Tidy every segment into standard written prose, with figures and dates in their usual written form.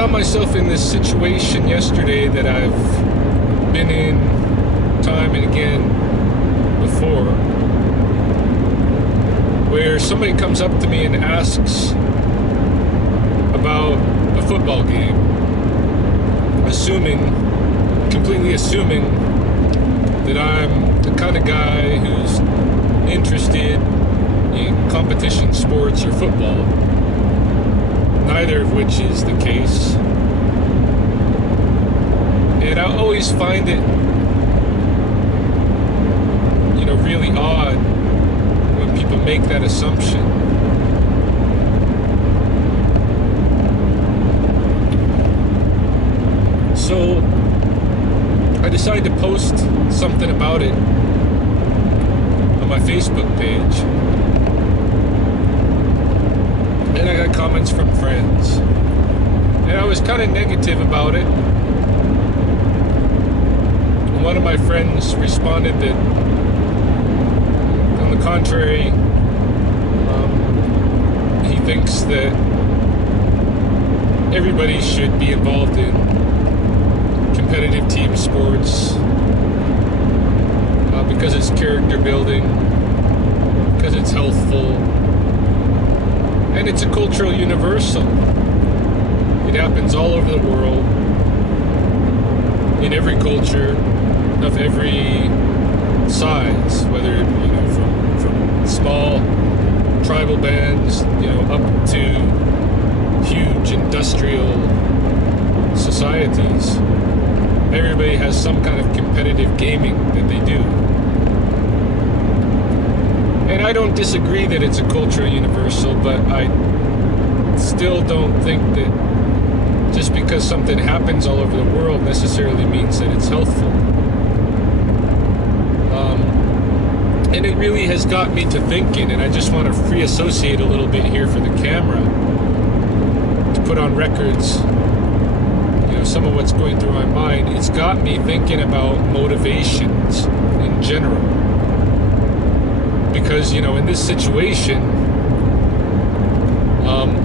found myself in this situation yesterday that I've been in time and again before, where somebody comes up to me and asks about a football game, completely assuming that I'm the kind of guy who's interested in competition sports or football, neither of which is the case. And I always find it, really odd when people make that assumption. So I decided to post something about it on my Facebook page, and I got comments from friends, and I was kind of negative about it. One of my friends responded that, on the contrary, he thinks that everybody should be involved in competitive team sports because it's character building, because it's healthful, and it's a cultural universal. It happens all over the world, in every culture, of every size, whether from small tribal bands, up to huge industrial societies. Everybody has some kind of competitive gaming that they do. And I don't disagree that it's a cultural universal, but I still don't think that just because something happens all over the world necessarily means that it's healthful. And it really has got me to thinking, and I just want to free associate a little bit here for the camera to put on records, some of what's going through my mind. It's got me thinking about motivations in general. Because, in this situation,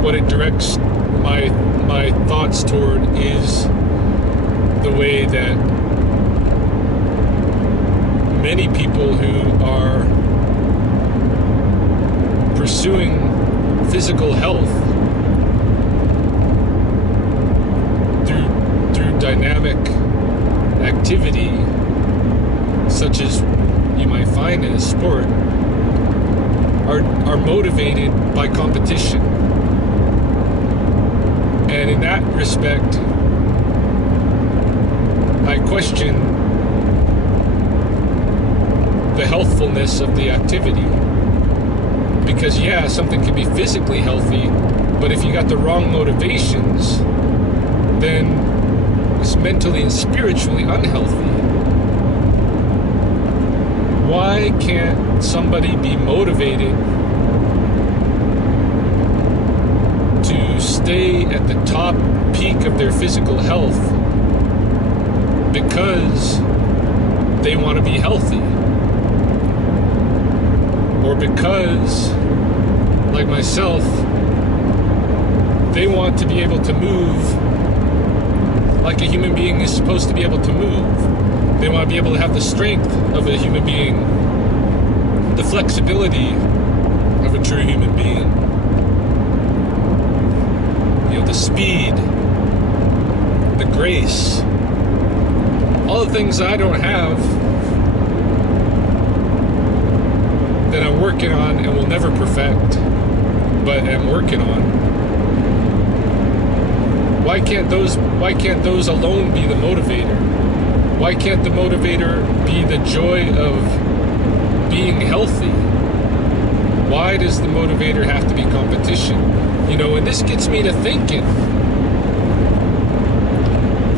what it directs my thoughts toward is the way that many people who are pursuing physical health through dynamic activity, such as you might find in a sport, are motivated by competition. And in that respect, I question the healthfulness of the activity. Because something can be physically healthy, but if you got the wrong motivations, then it's mentally and spiritually unhealthy. Why can't somebody be motivated to stay at the top peak of their physical health because they want to be healthy? Or because, like myself, they want to be able to move like a human being is supposed to be able to move. They want to be able to have the strength of a human being, the flexibility of a true human being, the speed, the grace, all the things I don't have, that I'm working on and will never perfect, but am working on. Why can't those alone be the motivator? Why can't the motivator be the joy of being healthy? Why does the motivator have to be competition? And this gets me to thinking,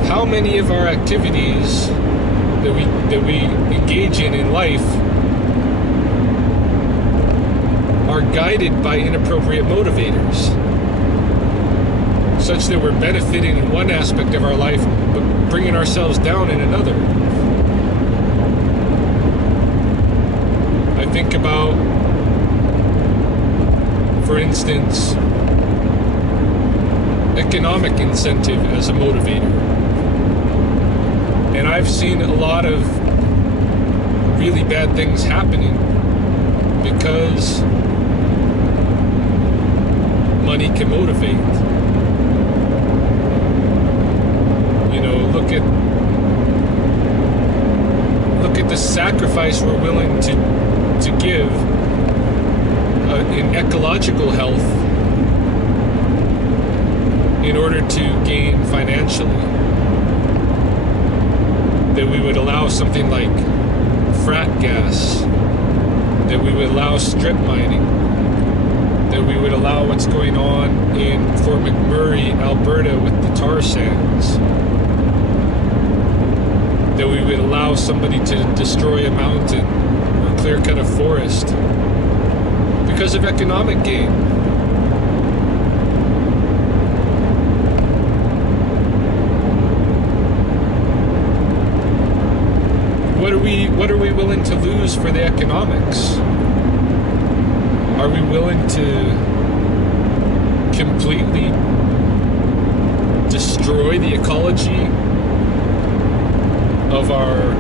how many of our activities that we engage in life are guided by inappropriate motivators, such that we're benefiting in one aspect of our life but bringing ourselves down in another. I think about, for instance, economic incentive as a motivator. And I've seen a lot of really bad things happening because money can motivate. You know, look at the sacrifice we're willing to give in ecological health in order to gain financially. That we would allow something like frat gas, that we would allow strip mining, that we would allow what's going on in Fort McMurray, Alberta with the tar sands, that we would allow somebody to destroy a mountain or clear cut a forest because of economic gain. What are we willing to lose for the economics? Are we willing to completely destroy the ecology of our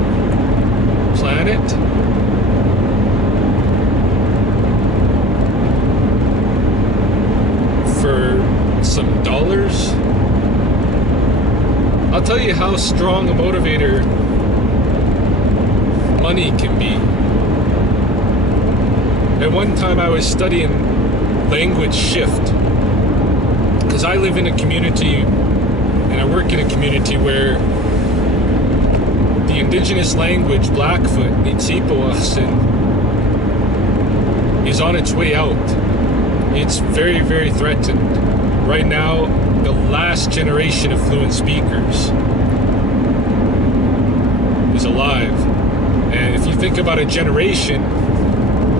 planet? For some dollars? I'll tell you how strong a motivator money can be. At one time I was studying language shift because I live in a community and I work in a community where the indigenous language Blackfoot, Nitsipowasin, is on its way out. It's very, very threatened. Right now, the last generation of fluent speakers is alive. And if you think about a generation,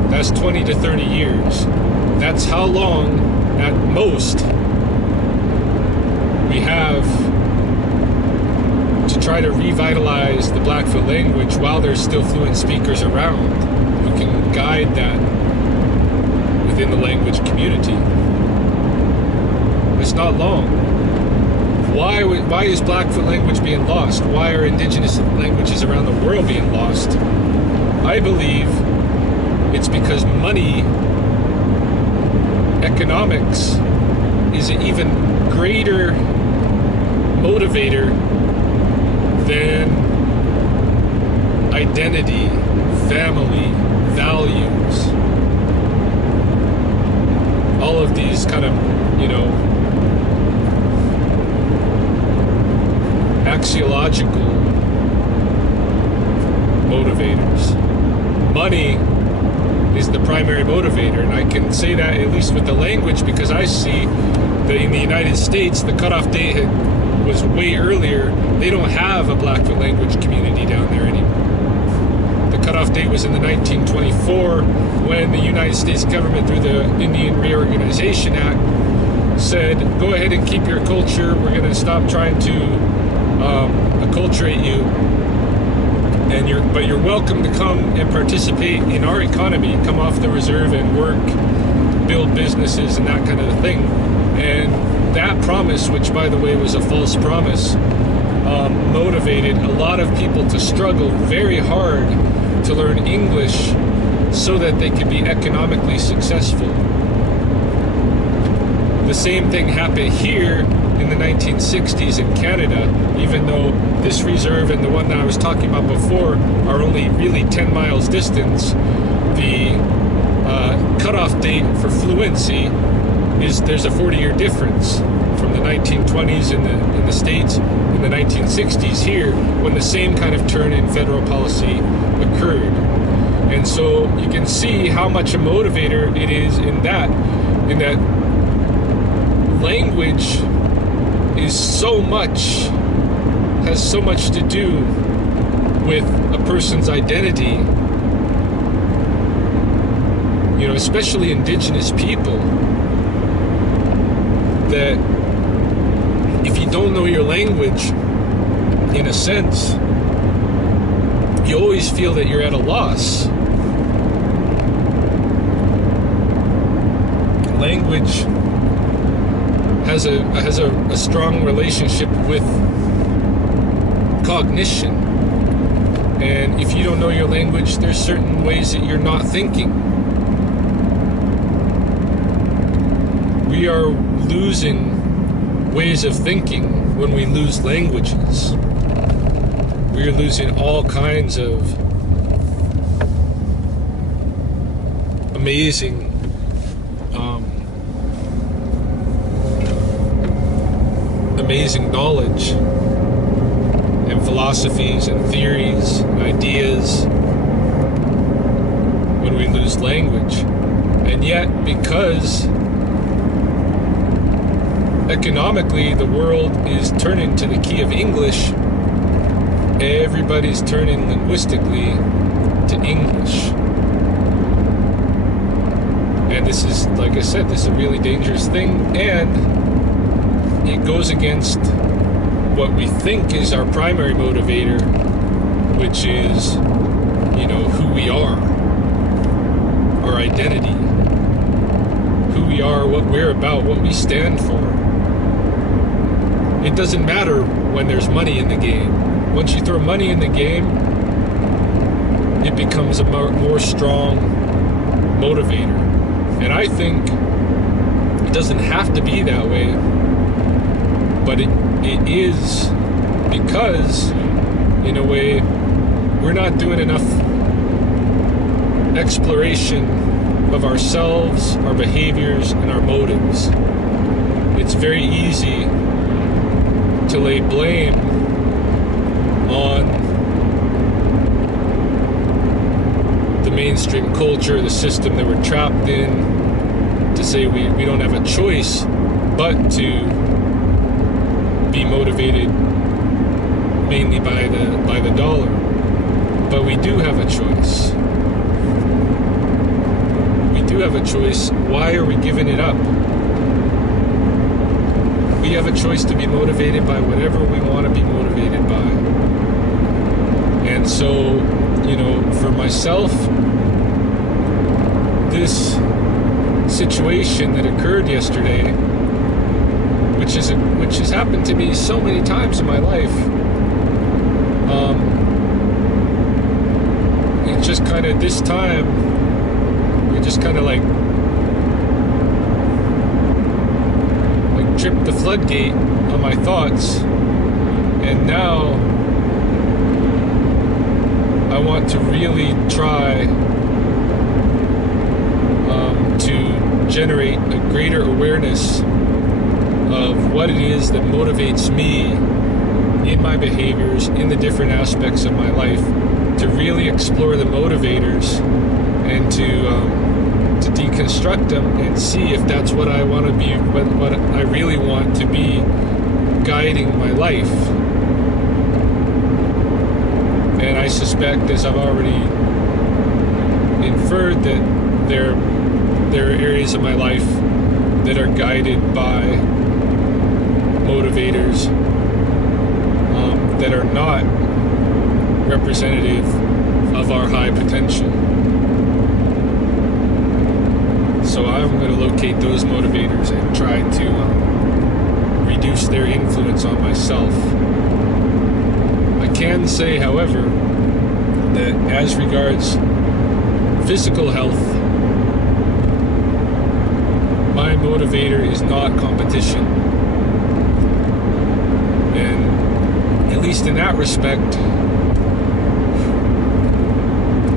that's 20 to 30 years. That's how long, at most, we have to try to revitalize the Blackfoot language while there's still fluent speakers around who can guide that within the language community. It's not long. Why is Blackfoot language being lost? Why are indigenous languages around the world being lost? I believe it's because money, economics, is an even greater motivator than identity, family, values. All of these kind of, axiological motivators. Money is the primary motivator, and I can say that at least with the language because I see that in the United States the cutoff date was way earlier. They don't have a Blackfoot language community down there anymore. The cutoff date was in the 1924 when the United States government, through the Indian Reorganization Act, said, go ahead and keep your culture. We're going to stop trying to acculturate you, but you're welcome to come and participate in our economy, come off the reserve and work, build businesses and that kind of thing. And that promise, which by the way was a false promise, motivated a lot of people to struggle very hard to learn English so that they could be economically successful. The same thing happened here in the 1960s in Canada, even though this reserve and the one that I was talking about before are only really 10 miles distance. The cutoff date for fluency there's a 40-year difference from the 1920s in the States, in the 1960s here, when the same kind of turn in federal policy occurred. And so you can see how much a motivator it is in that language has so much to do with a person's identity, especially indigenous people, that if you don't know your language, in a sense, you always feel that you're at a loss. Language has a strong relationship with cognition. And if you don't know your language, there's certain ways that you're not thinking. We are losing ways of thinking when we lose languages. We are losing all kinds of amazing amazing knowledge and philosophies and theories and ideas when we lose language. And yet, because economically the world is turning to the key of English, everybody's turning linguistically to English. And this is, like I said, this is a really dangerous thing, and it goes against what we think is our primary motivator, which is, who we are, our identity, who we are, what we're about, what we stand for. It doesn't matter when there's money in the game. Once you throw money in the game, it becomes a more strong motivator. And I think it doesn't have to be that way, but it is, because, in a way, we're not doing enough exploration of ourselves, our behaviors, and our motives. It's very easy to lay blame on the mainstream culture, the system that we're trapped in, to say we don't have a choice but to be motivated mainly by the dollar. But we do have a choice. We do have a choice. Why are we giving it up? We have a choice to be motivated by whatever we want to be motivated by. And so, for myself, this situation that occurred yesterday, which has happened to me so many times in my life, it just kind of, this time, it just kind of like tripped the floodgate on my thoughts, and now I want to really try to generate a greater awareness of what it is that motivates me in my behaviors, in the different aspects of my life, to really explore the motivators and to deconstruct them and see if that's what I want to be, what I really want to be guiding my life. And I suspect, as I've already inferred, that there are areas of my life that are guided by motivators that are not representative of our high potential. So I'm going to locate those motivators and try to reduce their influence on myself. I can say, however, that as regards physical health, my motivator is not competition. And at least in that respect,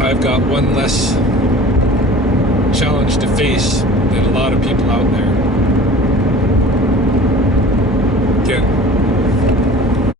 I've got one less challenge to face than a lot of people out there.